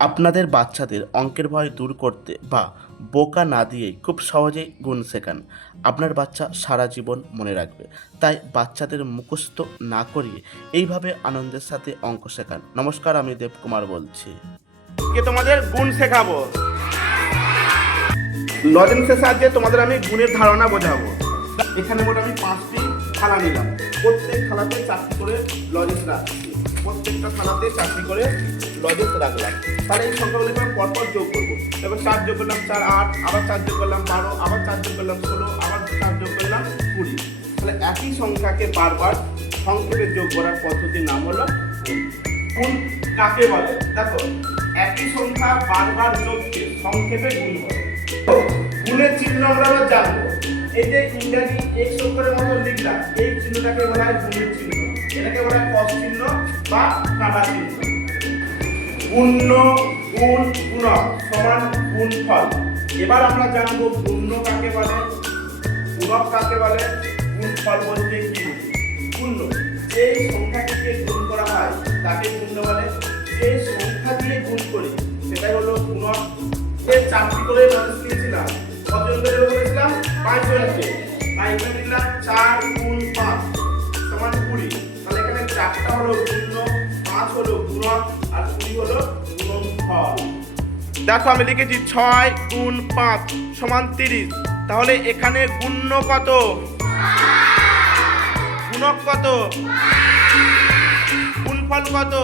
আপনাদের বাচ্চাদের অঙ্কের ভয় দূর করতে বা বোকা না দিয়েই খুব সহজেই গুণ শেখান। আপনার বাচ্চা সারা জীবন মনে রাখবে। তাই বাচ্চাদের মুখস্থ না করিয়ে এইভাবে আনন্দের সাথে অঙ্ক শেখান। নমস্কার, আমি দেবকুমার বলছি। কে তোমাদের গুণ শেখাবো। লজেন্সের সাহায্যে তোমাদের আমি গুণের ধারণা বোঝাবো। এখানে মোট আমি 5টি থালা নিলাম। প্রত্যেক থালাতে 4টি করে লজেন্স রাখছি। প্রত্যেকটা থালাতে 4টি করে লজেন্স রাখলাম। তাহলে এই সংখ্যাগুলোকে আমি পরপর যোগ করবো। এবার 4 যোগ করলাম 4 8, আবার 4 যোগ করলাম 12, আবার 4 যোগ করলাম 16, আবার 4 যোগ করলাম 20। তাহলে একই সংখ্যাকে বারবার সংক্ষেপে যোগ করার পদ্ধতির নাম হলো গুণ। গুণ কাকে বলে? দেখো, একই সংখ্যা বারবার যোগকে সংক্ষেপে গুণ বলে। গুণের চিহ্ন আমরা জানবো। এই যে ইংরেজি এক অক্ষরের মতো লিখলাম, এই চিহ্নটাকে বলা হয় গুণের চিহ্ন। এটাকে বলা হয় ক্রস চিহ্ন বা কাটা চিহ্ন। গুণ্য, গুণ, গুণক সমান গুণফল। এবার আমরা জানবো গুণ্য কাকে বলে, গুণক কাকে বলে, গুণফল বলতে কি বুঝি। গুণ্য, যে সংখ্যাটিকে গুণ করা হয় তাকে গুণ্য বলে। যে সংখ্যা দিয়ে গুণ করি সেটাই হলো গুণক। এই 4টি করে লজেন্স নিয়েছিলাম। কতজন করে বলেছিলাম? 5 জনকে। তাই এখানে নিলাম 4 গুণ 5 সমান 20। তাহলে এখানে 4টা হলো গুণ্য, 5 হলো গুণক আর 20 হলো গুণনফল। দেখো আমি লিখেছি 6 গুণ 5 সমান 30। তাহলে এখানে গুণ্য কত? গুণক কত? গুণফল কত?